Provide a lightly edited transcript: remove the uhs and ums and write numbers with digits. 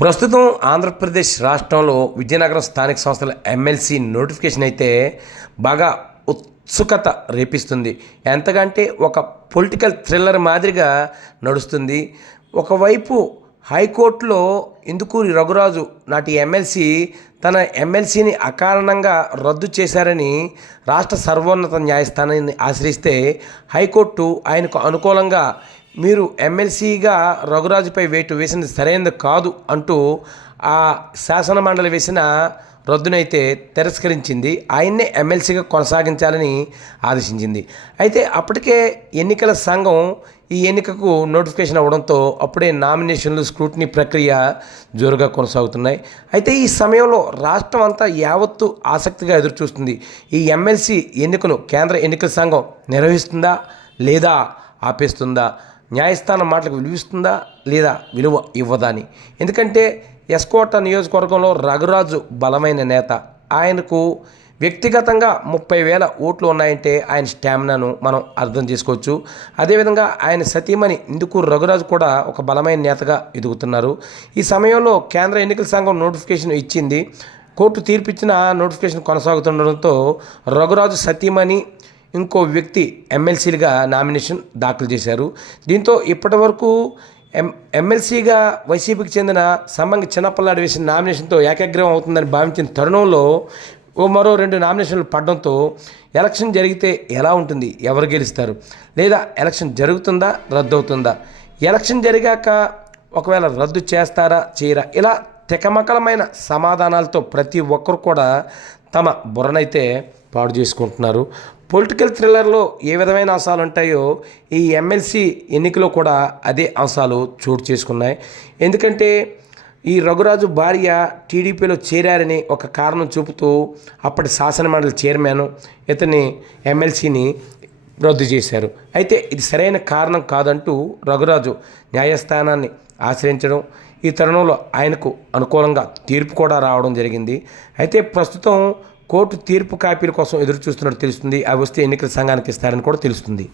ప్రస్తుతం ఆంధ్రప్రదేశ్ రాష్ట్రంలో విజయనగరం స్థానిక సంస్థల ఎమ్మెల్సీ నోటిఫికేషన్ అయితే బాగా ఉత్సుకత రేపిస్తుంది. ఎంతకంటే ఒక పొలిటికల్ థ్రిల్లర్ మాదిరిగా నడుస్తుంది. ఒకవైపు హైకోర్టులో ఇందుకూరి రఘురాజు నాటి ఎమ్మెల్సీ తన ఎమ్మెల్సీని అకారణంగా రద్దు చేశారని రాష్ట్ర సర్వోన్నత న్యాయస్థానాన్ని ఆశ్రయిస్తే హైకోర్టు ఆయనకు అనుకూలంగా మీరు ఎమ్మెల్సీగా రఘురాజుపై వేటు వేసినది సరైనది కాదు అంటూ ఆ శాసన మండలి వేసిన రద్దునైతే తిరస్కరించింది. ఆయన్నే ఎమ్మెల్సీగా కొనసాగించాలని ఆదేశించింది. అయితే అప్పటికే ఎన్నికల సంఘం ఈ ఎన్నికకు నోటిఫికేషన్ అవ్వడంతో అప్పుడే నామినేషన్లు స్క్రూటినీ ప్రక్రియ జోరుగా కొనసాగుతున్నాయి. అయితే ఈ సమయంలో రాష్ట్రం అంతా యావత్తు ఆసక్తిగా ఎదురుచూస్తుంది. ఈ ఎమ్మెల్సీ ఎన్నికను కేంద్ర ఎన్నికల సంఘం నిర్వహిస్తుందా లేదా ఆపేస్తుందా, న్యాయస్థానం మాటలకు విలువిస్తుందా లేదా విలువ ఇవ్వదా అని. ఎందుకంటే ఎస్కోట నియోజకవర్గంలో రఘురాజు బలమైన నేత. ఆయనకు వ్యక్తిగతంగా 30,000 ఓట్లు ఉన్నాయంటే ఆయన స్టామినాను మనం అర్థం చేసుకోవచ్చు. అదేవిధంగా ఆయన సతీమణి ఇందుకూరి రఘురాజు కూడా ఒక బలమైన నేతగా ఎదుగుతున్నారు. ఈ సమయంలో కేంద్ర ఎన్నికల సంఘం నోటిఫికేషన్ ఇచ్చింది. కోర్టు తీర్పిచ్చిన నోటిఫికేషన్ కొనసాగుతుండడంతో రఘురాజు సతీమణి ఇంకో వ్యక్తి ఎమ్మెల్సీలుగా నామినేషన్ దాఖలు చేశారు. దీంతో ఇప్పటి వరకు ఎమ్మెల్సీగా వైసీపీకి చెందిన సమ్మంగి చిన్నపల్లాడు వేసిన నామినేషన్తో ఏకాగ్రహం అవుతుందని భావించిన తరుణంలో మరో 2 నామినేషన్లు పడడంతో ఎలక్షన్ జరిగితే ఎలా ఉంటుంది, ఎవరు గెలుస్తారు, లేదా ఎలక్షన్ జరుగుతుందా రద్దు అవుతుందా, ఎలక్షన్ జరిగాక ఒకవేళ రద్దు చేస్తారా చేయరా, ఇలా తెకమకలమైన సమాధానాలతో ప్రతి ఒక్కరు కూడా తమ బుర్రనైతే పాడు చేసుకుంటున్నారు. పొలిటికల్ థ్రిల్లర్లో ఏ విధమైన అంశాలు ఉంటాయో ఈ ఎమ్మెల్సీ ఎన్నికలో కూడా అదే అంశాలు చోటు చేసుకున్నాయి. ఎందుకంటే ఈ రఘురాజు భార్య టీడీపీలో చేరారని ఒక కారణం చూపుతూ అప్పటి శాసనమండలి చైర్మన్ ఇతని ఎమ్మెల్సీని రద్దు చేశారు. అయితే ఇది సరైన కారణం కాదంటూ రఘురాజు న్యాయస్థానాన్ని ఆశ్రయించడం, ఈ తరుణంలో ఆయనకు అనుకూలంగా తీర్పు కూడా రావడం జరిగింది. అయితే ప్రస్తుతం కోర్టు తీర్పు కాపీల కోసం ఎదురు చూస్తున్నట్టు తెలుస్తుంది. అవి వస్తే ఎన్నికల సంఘానికి ఇస్తారని కూడా తెలుస్తుంది.